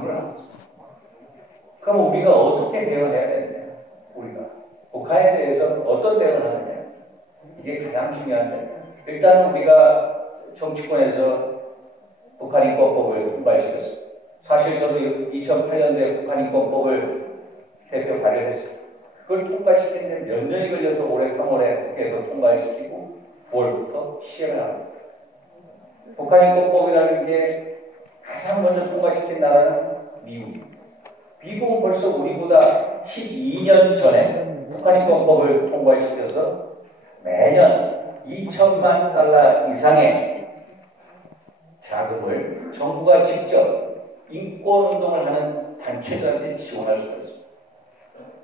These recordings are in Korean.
불안한 거죠. 그럼 우리가 어떻게 대응해야 되느냐? 우리가 북한에 대해서 어떤 대응을 하느냐? 이게 가장 중요한데, 일단 우리가 정치권에서 북한인권법을 통과시켰습니다. 사실 저도 2008년도에 북한인권법을 대표 발의했어요. 그걸 통과시키는데 몇 년이 걸려서 올해 3월에 국회에서 통과를 시키고 9월부터 시행을 합니다. 북한인권법이라는 게 가장 먼저 통과시킨 나라는 미국입니다. 미국은 벌써 우리보다 12년 전에 북한인권법을 통과시켜서 매년 2천만 달러 이상의 자금을 정부가 직접 인권운동을 하는 단체들한테 지원할 수가 있습니다.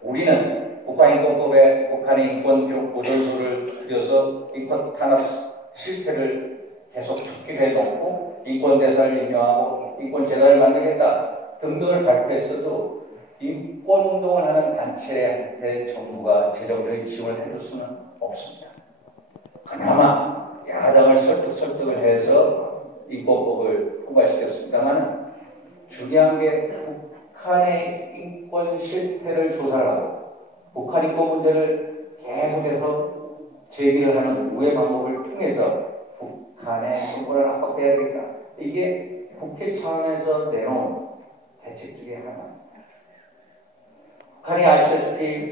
우리는 북한인권법에 북한의 인권기록 보존소를 들여서 인권 탄압 실태를 계속 축기해 놓고 인권대사를 임명하고 인권재단을 만들겠다 등등을 발표했어도 인권운동을 하는 단체한테 정부가 재정적인 지원을 해줄 수는 없습니다. 그나마 야당을 설득을 해서 인권법을 통과시켰습니다만 중요한 게 북한의 인권 실태를 조사를 하고 북한 인권 문제를 계속해서 제기를 하는 우회 방법을 통해서 북한의 인권을 압박해야 되겠다. 이게 국회 차원에서 내놓은 대책 중에 하나입니다. 북한이 아시다시피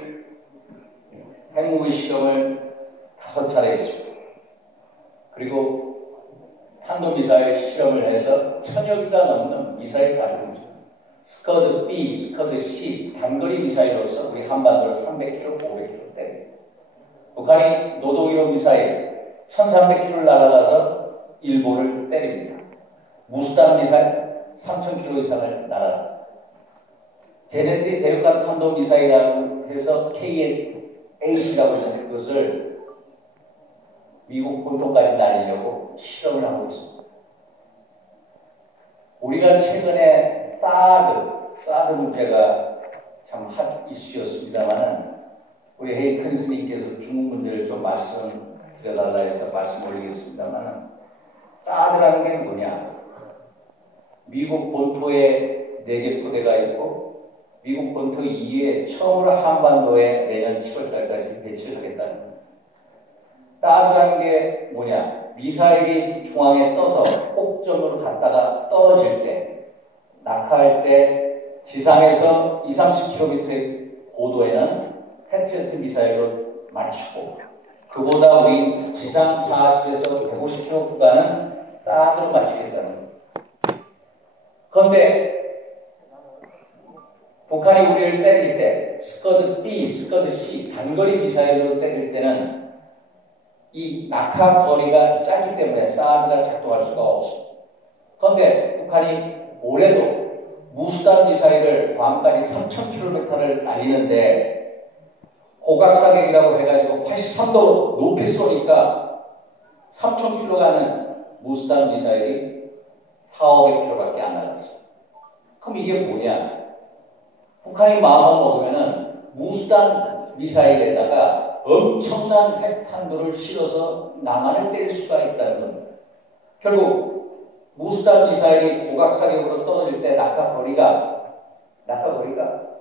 핵무기 실험을 5차례 했습니다. 그리고 탄도미사일 실험을 해서 1000여 기가 넘는 미사일 가지고 스커드 B, 스커드 C 단거리 미사일로서 우리 한반도를 300km, 500km 때립니다. 북한이 노동이론 미사일 1300km를 날아가서 일본을 때립니다. 무스탄 미사일 3000km 이상을 날아갑니다. 쟤네들이 대륙간 탄도 미사일이라고 해서 KN-8이라고 하는 것을 미국 본토까지 날리려고 실험을 하고 있습니다. 우리가 최근에 사드 문제가 참 핫 이슈였습니다만 우리 헤이큰 스님께서 중국 문제를 좀 말씀드려달라 해서 말씀 올리겠습니다만 사드라는 게 뭐냐? 미국 본토에 4개 부대가 있고 미국 본토 이외에 처음으로 한반도에 내년 7월달까지 배치를 하겠다는 거예요. 사드라는 게 뭐냐? 미사일이 중앙에 떠서 꼭점으로 갔다가 떨어질 때, 낙하할 때 지상에서 20-30km의 고도에는 패트리어트 미사일로 맞추고 그보다 우리 지상 40에서 150km 구간은 사드로 맞추겠다는 거예요. 그런데 북한이 우리를 때릴 때 스커드 B, 스커드 C 단거리 미사일로 때릴 때는 이 낙하 거리가 짧기 때문에 사드가 작동할 수가 없습니다. 그런데 북한이 올해도 무수단 미사일을 밤까지 3000km를 날리는데 고각사격이라고 해가지고 83도 높이 쏘니까 3000km 가는 무수단 미사일이 400-500km밖에 안 나가죠. 그럼 이게 뭐냐? 북한이 마음을 먹으면은 무수단 미사일에다가 엄청난 핵탄두를 실어서 남한을 때릴 수가 있다는 겁니다. 결국 무수단 미사일이 고각사격으로 떨어질 때 낙하 거리가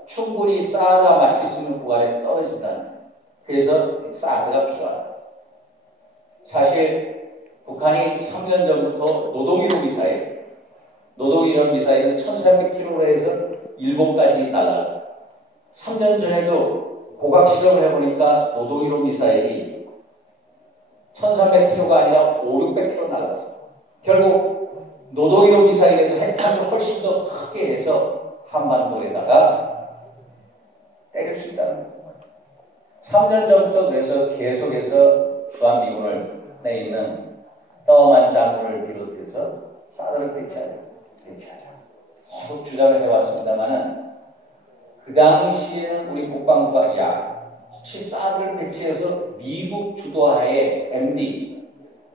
충분히 사드가 맞출 수 있는 구간에 떨어진다는 거예요. 그래서 사드가 필요하다. 사실 북한이 3년 전부터 노동이론 미사일은 1300km로 해서 일본까지 날아갑니다. 3년 전에도 고각 실험을 해보니까 노동이론 미사일이 1300km가 아니라 500-600km 날아갔어요. 결국 노동이론 미사일에도 핵탄을 훨씬 더 크게 해서 한반도에다가 때릴 수 있다는 거예요. 3년 전부터 그래서 계속해서 주한미군을 내있는 떠만 장군을 비롯해서 사드를 배치하자. 계속 주장을 해왔습니다만은 그 당시에는 우리 국방부가 혹시 사드를 배치해서 미국 주도하에 MD,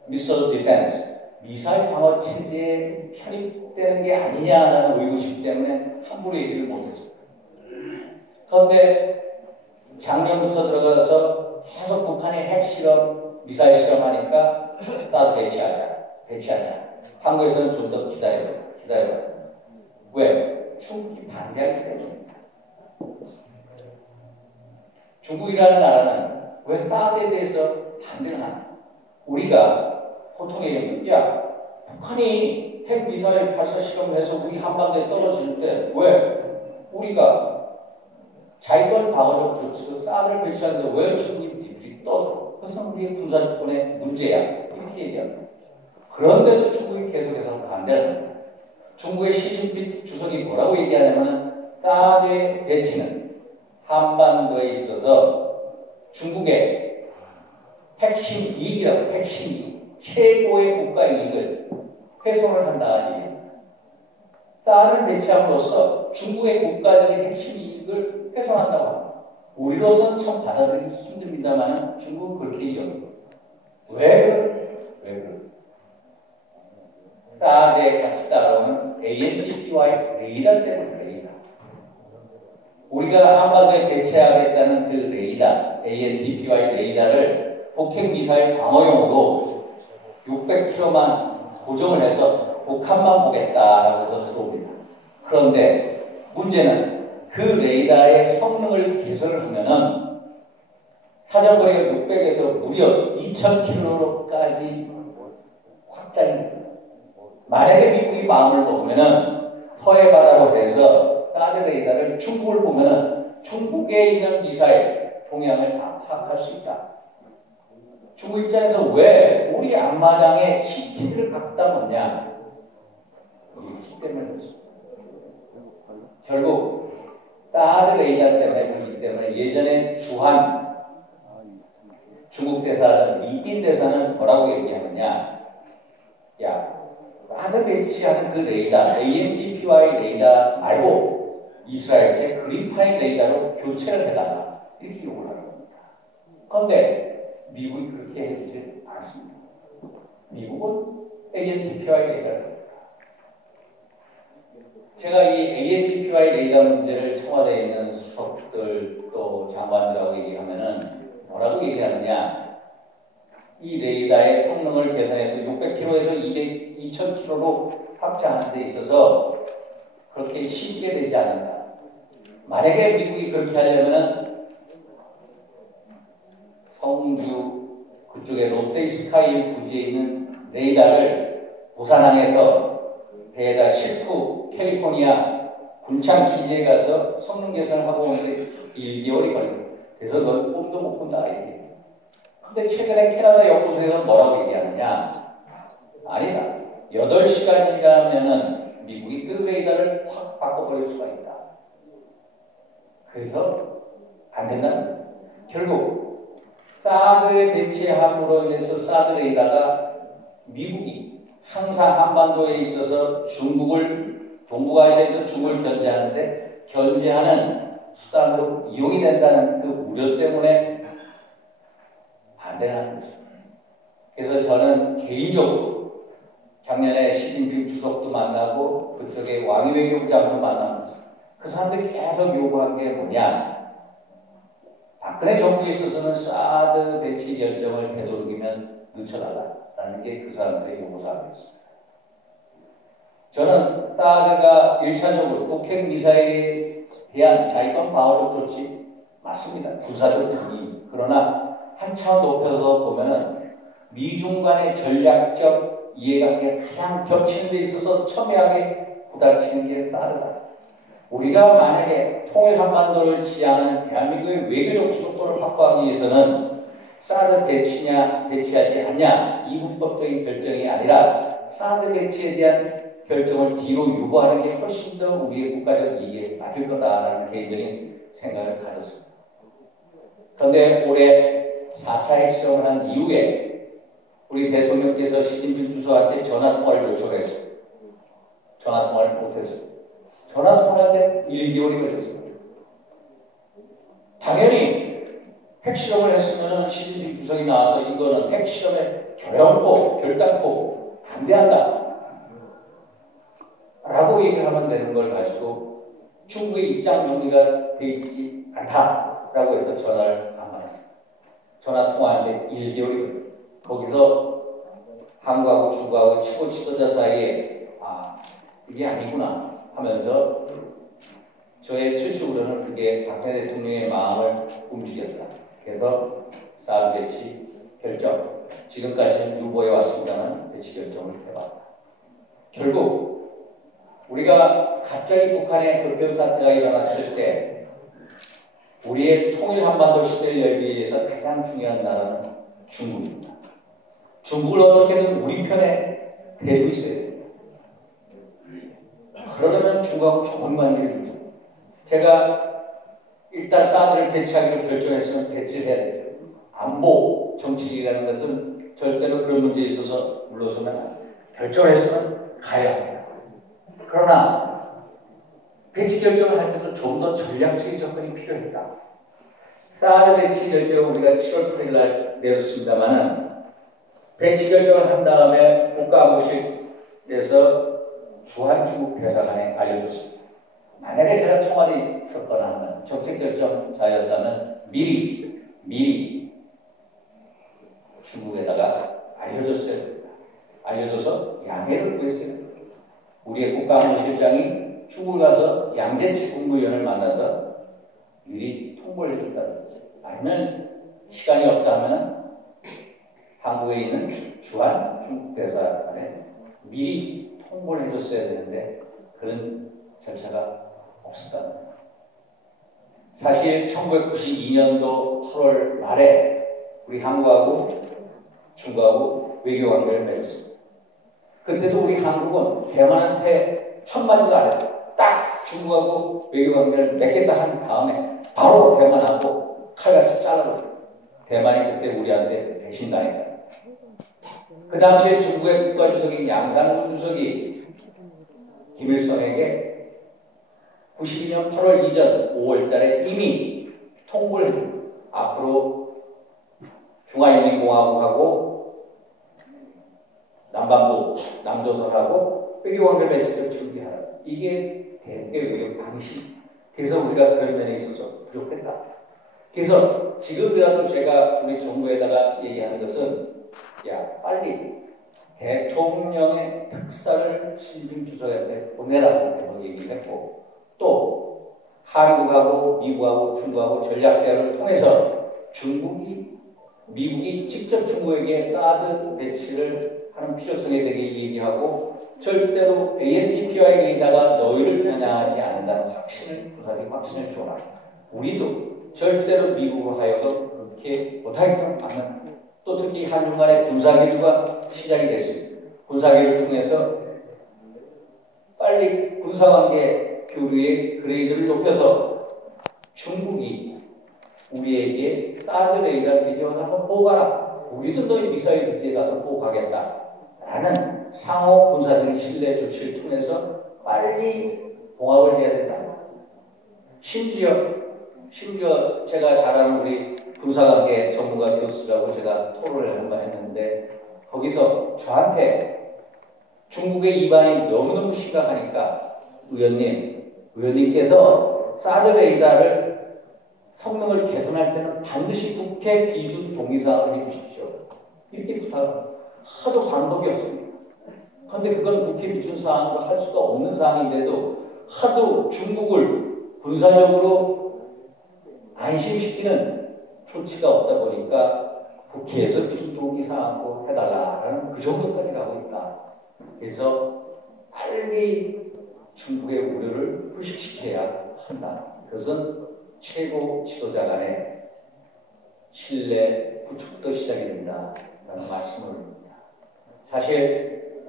Missile Defense, 미사일 방어 체제에 편입되는 게 아니냐는 의구심 때문에 함부로 얘기를 못했습니다. 그런데 작년부터 들어가서 계속 북한이 핵실험, 미사일 실험하니까 나도 배치하자. 한국에서는 좀 더 기다려봐. 왜? 중국이 반대하기 때문입니다. 중국이라는 나라는 왜 사드에 대해서 반대를 하나? 우리가 보통 얘기하면 야 북한이 핵미사일 발사 실험을 해서 우리 한반도에 떨어질 때 왜 우리가 자위권 방어력 조치로 사드를 배치하는데 왜 중국이 비비리 떠들어? 그것은 우리의 군사주권의 문제야. 이렇게 얘기합니다. 그런데도 중국이 계속해서 반대를 합니다. 중국의 시진핑 주석이 뭐라고 얘기하냐면 사드의 배치는 한반도에 있어서 중국의 핵심 이익이라고 핵심 이익, 최고의 국가 이익을 훼손을 한다는 얘기입니다. 사드를 배치함으로써 중국의 국가적인 핵심 이익을 훼손한다고 합니다. 우리로서는 참 받아들이기 힘듭니다만 중국은 그렇게 여깁니다. 왜 그럴까요? 사드에 같이 따라오는 ANTPY 레이더 때문에 레이더. 우리가 한반도에 배치하겠다는 그 레이더, ANTPY 레이더를 폭행 미사일 방어용으로 600km만 고정을 해서 북한만 보겠다라고 해서 들어옵니다. 그런데 문제는 그 레이더의 성능을 개선을 하면은 사정거리가 600에서 무려 2000km까지 확장이 됩니다. 만약에 미국이 마음을 먹으면은 서해 바다로 해서 사드 레이더를 중국을 보면은 중국에 있는 미사일 동향을 다 파악할 수 있다. 중국 입장에서 왜 우리 앞마당에 CCTV를 갖다 놓냐? 이기 때문에 그렇습니다. 결국 사드 레이더 때문에 그렇기 때문에 예전에 주한 중국 대사는 미인 대사는 뭐라고 얘기하느냐? 야, 사드 배치하는 그 레이더, ANTPY 레이더 말고 이스라엘제 그린파인 레이더로 교체를 해달라. 이렇게 요구를 하는 겁니다. 그런데 미국이 그렇게 해주지 않습니다. 미국은 ANTPY 레이더를 제가 이 ANTPY 레이더 문제를 청와대에 있는 수석들 또 장관들하고 얘기하면은 뭐라고 얘기하느냐? 이 레이더의 성능을 개선해서 600km에서 2000km로 확장하는 데 있어서 그렇게 쉽게 되지 않는다. 만약에 미국이 그렇게 하려면은 성주 그쪽에 롯데스카이 부지에 있는 레이더를 부산항에서 배에다 싣고 캘리포니아 군창 기지에 가서 성능 개선을 하고 오는데 1개월이 걸립니다. 그래서 넌 꿈도 못 꾼다 이게. 근데 최근에 캐나다 연구소에서 뭐라고 얘기하느냐? 아니다. 8시간이라면은 미국이 그 레이더를 확 바꿔버릴 수가 있다. 그래서 안 된다는 결국 사드에 배치함으로 인해서 사드 레이더가 미국이 항상 한반도에 있어서 중국을 동북아시아에서 중국을 견제하는데 견제하는 수단으로 이용이 된다는 그 우려 때문에 반대하는 거죠. 그래서 저는 개인적으로 작년에 시진핑 주석도 만나고 그쪽에 왕이 외교부장도 만나면서 그 사람들이 계속 요구한 게 뭐냐? 박근혜 정부에 있어서는 사드 배치 결정을 되도록이면 늦춰달라는 게 그 사람들의 요구사항이었습니다. 저는 사드가 1차적으로 폭행 미사일에 대한 자위권 방어력 조치 맞습니다. 군사적 동의. 그러나 한 차원 높여서 보면은 미중 간의 전략적 이해관계가 가장 겹치는 데 있어서 첨예하게 부닥치는 게 다르다. 우리가 만약에 통일 한반도를 지향하는 대한민국의 외교적 주도권을 확보하기 위해서는 사드 배치하지 않냐 이 문법적인 결정이 아니라 사드 배치에 대한 결정을 뒤로 유보하는 게 훨씬 더 우리의 국가적 이익에 맞을 거다라는 개인적인 생각을 가졌습니다. 그런데 올해 4차 핵실험을 한 이후에 우리 대통령께서 시진핑 주석한테 전화통화를 요청했어요. 전화통화를 못했어요. 전화통화하는데 1개월이 걸렸습니다. 당연히 핵실험을 했으면 시진핑 주석이 나와서 이거는 핵실험의 결연코, 결단코 반대한다. 라고 얘기를 하면 되는 걸 가지고 중국의 입장 정리가 돼 있지 않다라고 해서 전화를 안 받았어요. 전화 통화하는데 1개월이 거기서 한국하고 중국하고 치고 치도자 사이에 이게 아니구나 하면서 저의 추측으로는 그게 박근혜 대통령의 마음을 움직였다. 그래서 사드 배치 결정, 지금까지는 유보해 왔습니다만 배치 결정을 해봤다. 결국 우리가 갑자기 북한의 급변 사태가 일어났을 때 우리의 통일 한반도 시대를 열기 위해서 가장 중요한 나라는 중국입니다. 중국을 어떻게든 우리 편에 대고 있어야 됩니다. 그러려면 중국하고 좋은 관계를 유지. 제가 일단 사드를 배치하기로 결정했으면 배치를 해야 되죠. 안보 정책이라는 것은 절대로 그런 문제에 있어서 물러서면 결정했으면 가야 합니다. 그러나 배치 결정을 할 때도 좀 더 전략적인 접근이 필요했다. 사드 배치 결정을 우리가 7월 8일 날 내렸습니다만은 배치 결정을 한 다음에 국가안보실에서 주한 중국 대사관에 알려줬습니다. 만약에 제가 청와대에 있었거나 하면 정책 결정자였다면 미리 중국에다가 알려줬어야 됩니다. 알려줘서 양해를 구했어야 됩니다. 우리의 국가안보실장이 중국을 가서 양재치 국무위원을 만나서 미리 통보를 해준다는 거죠. 아니면 시간이 없다면 한국에 있는 주한 중국 대사관에 미리 통보를 해줬어야 되는데 그런 절차가 없었다는 거예요. 사실 1992년도 8월 말에 우리 한국하고 중국하고 외교관계를 맺었습니다. 그때도 우리 한국은 대만한테 한마디도 안 했어요. 딱 중국하고 외교관계를 맺겠다 한 다음에 바로 대만하고 칼같이 잘라버려요. 대만이 그때 우리한테 배신당했다. 그 당시에 중국의 국가주석인 양상문 주석이 김일성에게 92년 8월 이전 5월 달에 이미 통보를 해줍니다. 앞으로 중화인민공화국하고 남반부, 남조선하고 외교관계 맺기를 준비하라. 이게 대외 외교 방식. 그래서 우리가 그런 면에 있어서 부족했다. 그래서 지금이라도 제가 우리 정부에다가 얘기하는 것은 야, 빨리 대통령의 특사를 신임 주석한테 보내라고 얘기를 했고 또 한국하고 미국하고 중국하고 전략 대화를 통해서 미국이 직접 중국에게 사드 배치를 하는 필요성에 대해 얘기하고 절대로 ANTP와에다가 너희를 겨냥하지 않는다는 확신을 줘라. 우리도 절대로 미국으로 하여금 그렇게 못하게끔 하는 또 특히 한중 간의 군사기류가 시작이 됐습니다. 군사기류를 통해서 빨리 군사관계 교류의 그레이드를 높여서 중국이 우리에게 사드 레이더 기지원 한번 보고 가라. 우리도 너희 미사일 기지에 가서 보고 가겠다. 라는 상호 군사적인 신뢰 조치를 통해서 빨리 봉합을 해야 된다. 심지어 제가 잘 아는 우리 군사관계 전문가 교수라고 제가 토론을 한번 했는데 거기서 저한테 중국의 이반이 너무너무 심각하니까 의원님께서 사드 레이더를 성능을 개선할 때는 반드시 국회 비준 동의사항을 해주십시오. 이렇게 부탁을 하도 방법이 없습니다. 그런데 그건 국회 비준 사항으로 할 수가 없는 사항인데도 하도 중국을 군사적으로 안심시키는 조치가 없다 보니까 국회에서 비준 동의사항으로 해달라라는 그 정도까지 가고 있다. 그래서 빨리 중국의 우려를 부식시켜야 한다. 그것은 최고 지도자 간의 신뢰 구축부터 시작이 된다. 라는 말씀을 드립니다. 사실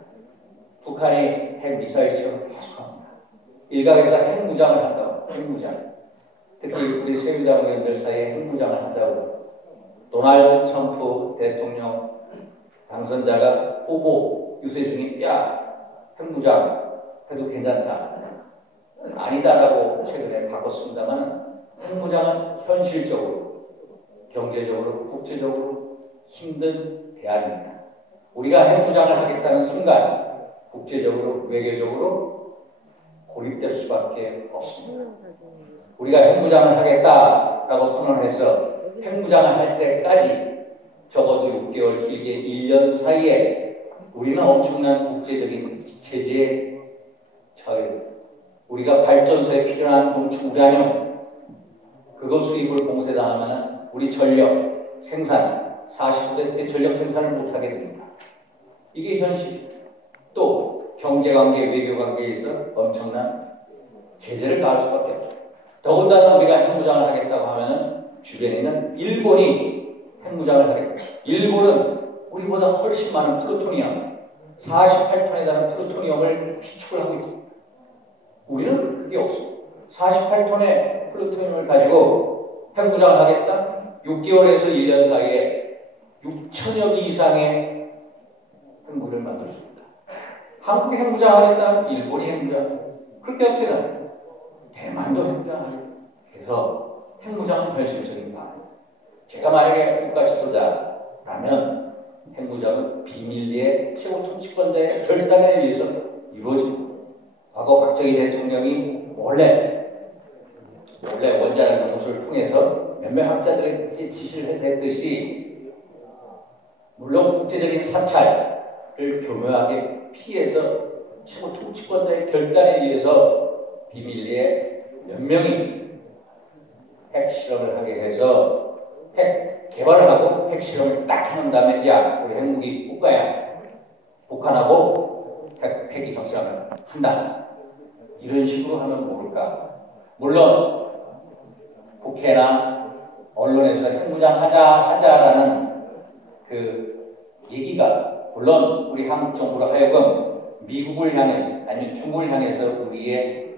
북한이 핵미사일 시험을 계속합니다. 일각에서 핵무장을 한다고, 핵무장. 특히 우리 새누리당 의원들 사이에 핵무장을 한다고 도널드 트럼프 대통령 당선자가 후보 유세중에 핵무장 해도 괜찮다. 아니다라고 최근에 바꿨습니다만 핵무장은 현실적으로, 경제적으로, 국제적으로 힘든 대안입니다. 우리가 핵무장을 하겠다는 순간 국제적으로, 외교적으로 고립될 수밖에 없습니다. 우리가 핵무장을 하겠다라고 선언해서 핵무장을 할 때까지 적어도 6개월, 길게 1년 사이에 우리는 엄청난 국제적인 제재에 처해 우리가 발전소에 필요한 농축 우라늄 그거 수입을 봉쇄당하면 우리 전력 생산 40%의 전력 생산을 못하게 됩니다. 이게 현실. 또 경제관계, 외교관계에서 엄청난 제재를 가할 수밖에 없죠. 더군다나 우리가 핵무장을 하겠다고 하면 주변에 있는 일본이 핵무장을 하겠다. 일본은 우리보다 훨씬 많은 플루토늄, 48톤에 달하는 플루토늄을 비축을 하고 있습니다. 우리는 그게 없습니다. 48톤의 플루토늄을 가지고 핵무장을 하겠다? 6개월에서 1년 사이에 6천여 기 이상의 핵무기를 만들었습니다. 한국이 핵무장하겠다? 일본이 핵무장. 그렇게 어떻게는 대만도 핵무장하겠다. 그래서 핵무장은 현실적인 바. 제가 만약에 국가 지도자라면 핵무장은 비밀리에 최고 통치권자의 결단에 의해서 이루어집니다. 과거 박정희 대통령이 원래 원자력 연구소를 통해서 몇몇 학자들에게 지시를 해서 했듯이 물론 국제적인 사찰을 교묘하게 피해서 최고 통치권자의 결단에 의해서 비밀리에 몇 명이 핵 실험을 하게 해서 핵 개발을 하고 핵 실험을 딱 해놓은 다음에 야 우리 핵무기 국가야 북한하고 핵폐기 협상을 한다. 이런 식으로 하면 모를까. 물론 국회나 언론에서 핵무장 하자라는 그 얘기가 물론 우리 한국 정부로 하여금 미국을 향해서 아니면 중국을 향해서 우리의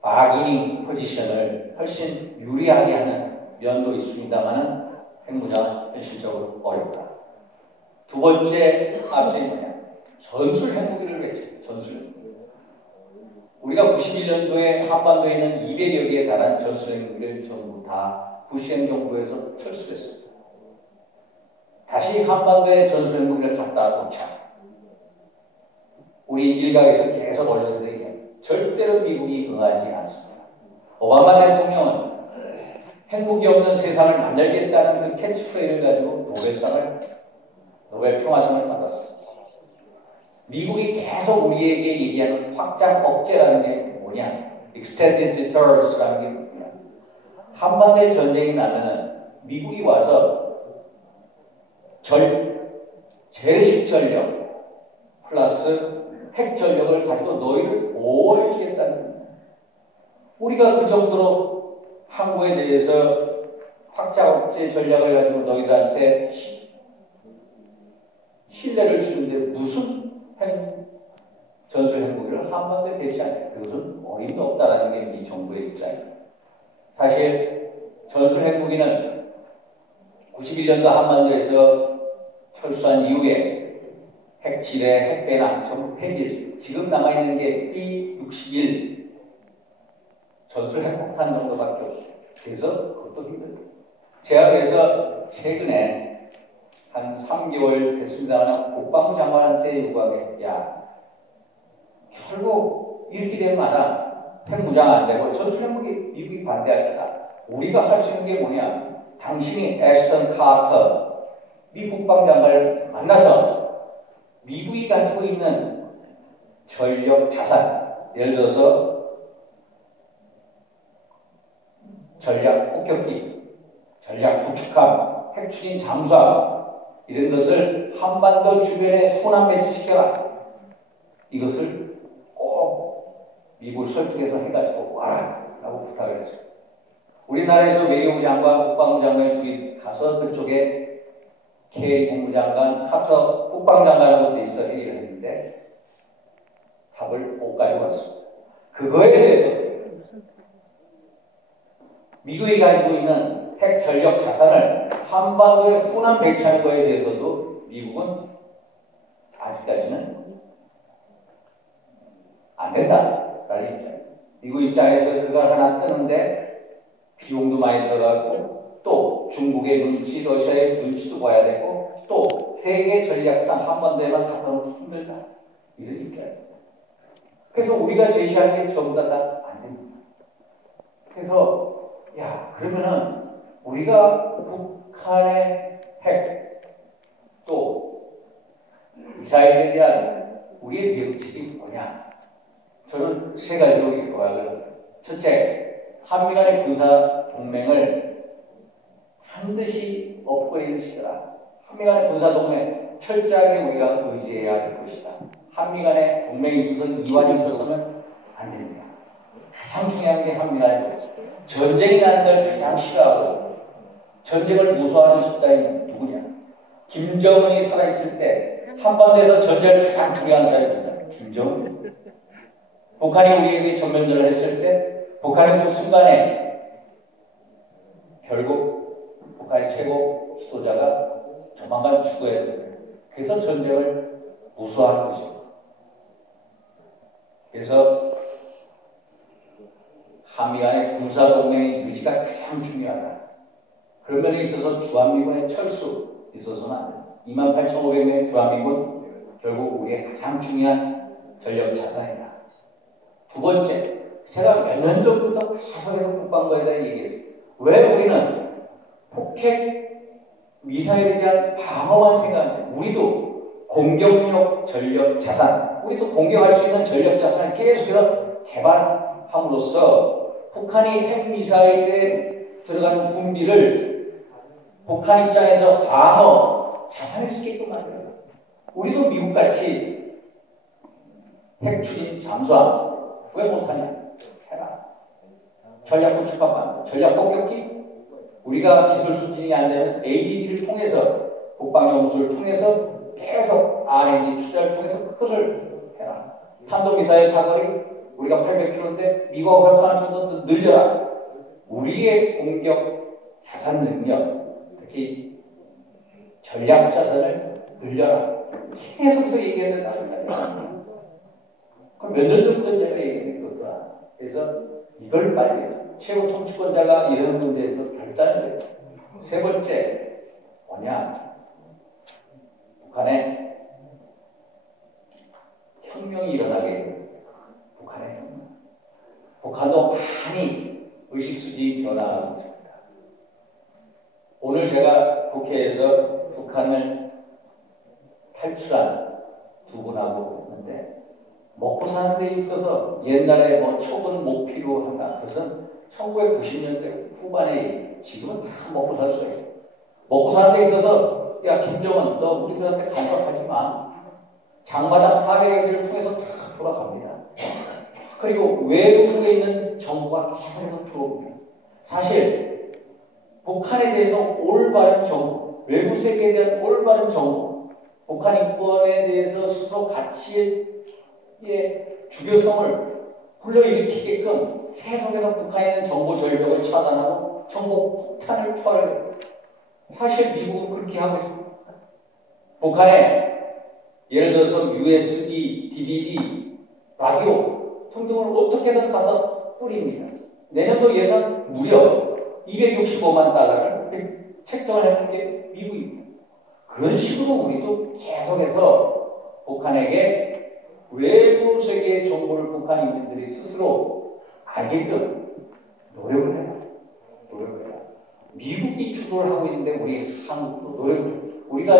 바기닝 포지션을 훨씬 유리하게 하는 면도 있습니다만 핵무장은 현실적으로 어렵다. 두 번째 앞서는 뭐냐? 전술 핵무기를 외쳐. 전술. 우리가 91년도에 한반도에 있는 200여 개에 달한 전술 핵무기를 전부 다 부시 행정부에서 철수했습니다. 다시 한반도에 전술 핵무기를 갖다 놓자. 우리 일각에서 계속 언론들에게 절대로 미국이 응하지 않습니다. 오바마 대통령은 핵무기 없는 세상을 만들겠다는 그 캐치프레이를 가지고 노벨 평화상을 받았습니다. 미국이 계속 우리에게 얘기하는 확장 억제라는 게 뭐냐? Extended Deterrence라는 게 뭐냐? 한반도에 전쟁이 나면은 미국이 와서 재래식 전력 플러스 핵 전력을 가지고 너희를 보호해주겠다는 겁니다. 우리가 그 정도로 한국에 대해서 확장 억제 전략을 가지고 너희들한테 신뢰를 주는데 무슨 전술 핵무기를 한반도에 배치하냐. 그것은 어림도 없다라는 게 이 정부의 입장입니다. 사실 전술 핵무기는 91년도 한반도에서 철수한 이후에 핵지뢰, 핵배낭 전부 폐기했습니다. 지금 남아있는 게 B-61 전술 핵폭탄 정도밖에 없어요. 그래서 그것도 힘들어요. 제가 그래서 최근에 한 3개월 됐습니다만 국방부 장관한테 요구하게 야 결국 이렇게 되면 마다 핵무장 안 되고 전술 핵무기 미국이 반대할 거다. 우리가 할 수 있는 게 뭐냐? 당신이 애스턴 카터 미 국방장관을 만나서 미국이 가지고 있는 전력 자산, 예를 들어서 전략 폭격기, 전략 구축함, 핵추진 잠수함 이런 것을 한반도 주변에 순환 배치시켜라. 이것을 꼭 미국을 설득해서 해가지고 와라 라고 부탁을 했어요. 우리나라에서 외교부 장관, 국방부 장관이 둘이 가서 그쪽에 K 국무장관, 카터 국방장관하고 돼서 회의를 했는데 답을 못 가지고 왔습니다. 그거에 대해서 미국이 가지고 있는 핵 전력 자산을 한반도에 순환 배치하는 것에 대해서도 미국은 아직까지는 안 된다라는 입장입니다. 미국 입장에서 그걸 하나 뜨는데 비용도 많이 들어가고 또 중국의 눈치, 러시아의 눈치도 봐야 되고 또 세계 전략상 한반도에만 갖다 놓기 힘들다. 이런 입장입니다. 그래서 우리가 제시하는 게 전부 다 안 됩니다. 그래서 야 그러면은 우리가 북한의 핵 또 미사일에 대한 우리의 대응책이 뭐냐? 저는 세 가지로 요약을 합니다. 첫째, 한미 간의 군사 동맹을 반드시 업그레이드 시켜라. 한미 간의 군사 동맹 철저하게 우리가 의지해야 할 것이다. 한미 간의 동맹이 있어서는 이완이 있었으면 안 됩니다. 가장 중요한 게 한미 간의 전쟁이 나는 걸 가장 싫어하고 전쟁을 무서워하는 집단이 누구냐? 김정은이 살아있을 때 한반도에서 전쟁을 가장 두려워하는 사람입니다. 김정은. 북한이 우리에게 전면전을 했을 때 북한이 그 순간에 결국 북한의 최고 지도자가 조만간 죽어야 돼요. 그래서 전쟁을 무서워하는 것입니다. 그래서 한미 간의 군사동맹의 유지가 가장 중요하다. 그런 면에 있어서 주한미군의 철수 있어서는 안 됩니다. 28,500명의 주한미군 결국 우리의 가장 중요한 전력 자산이다. 두 번째, 제가 몇 년 전부터 계속해서 국방부에 대해 얘기했어요. 왜 우리는 폭핵 미사일에 대한 방어만 생각하는데 우리도 공격력 전력 자산, 우리도 공격할 수 있는 전력 자산을 계속해서 개발함으로써 북한이 핵미사일에 들어가는 군비를 북한 입장에서 방어 자산을 쓰게끔 만들어요. 우리도 미국같이 핵 추진 잠수함 왜 못하냐? 해라. 전략 구축함, 전략 폭격기 우리가 기술 수준이 안 되는 ADD를 통해서 국방연구소를 통해서 계속 R&D 투자를 통해서 그것을 해라. 탄도미사일 사거리 우리가 800km인데 미국하고 협상하면서 늘려라. 우리의 공격 자산 능력, 특히 전략 자산을 늘려라. 계속해서 얘기했는데 그럼 몇 년 전부터 제가 얘기했거든. 그래서 이걸 빨리 최고 통치권자가 이런 문제에서 결단을 해요. 세 번째 뭐냐? 북한에 혁명이 일어나게 해요. 북한의 혁명. 북한도 많이 의식수지 변화하고 있습니다. 오늘 제가 국회에서 북한을 탈출한 두 분하고 있는데 먹고 사는 데 있어서 옛날에 뭐 촉은 못 필요한가 그것은 1990년대 후반에 지금은 다 먹고 살 수가 있어요. 먹고 사는 데 있어서 야 김정은 너 우리들한테 간섭하지 마. 장마당 400여기를 통해서 다 돌아갑니다. 그리고 외국에 있는 정보가 계속해서 들어옵니다. 사실 북한에 대해서 올바른 정보, 외부 세계에 대한 올바른 정보, 북한 인권에 대해서 스스로 가치의 주교성을 불러일으키게끔 계속해서 북한에 있는 정보 절벽을 차단하고 정보 폭탄을 투하해요. 사실 미국은 그렇게 하고 있습니다. 북한에 예를 들어서 USB, DVD, 라디오 등등을 어떻게든 가서 뿌립니다. 내년도 예산 무려 265만 달러를 책정을 해놓은 게 미국입니다. 그런 식으로 우리도 계속해서 북한에게 외부 세계의 정보를 북한 인민들이 스스로 알게끔 노력을 해요. 미국이 주도를 하고 있는데 우리 한국도 노력을 해요.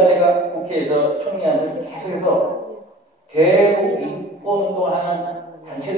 제가 국회에서 총리한테 계속해서 대북 인권운동하는 단체들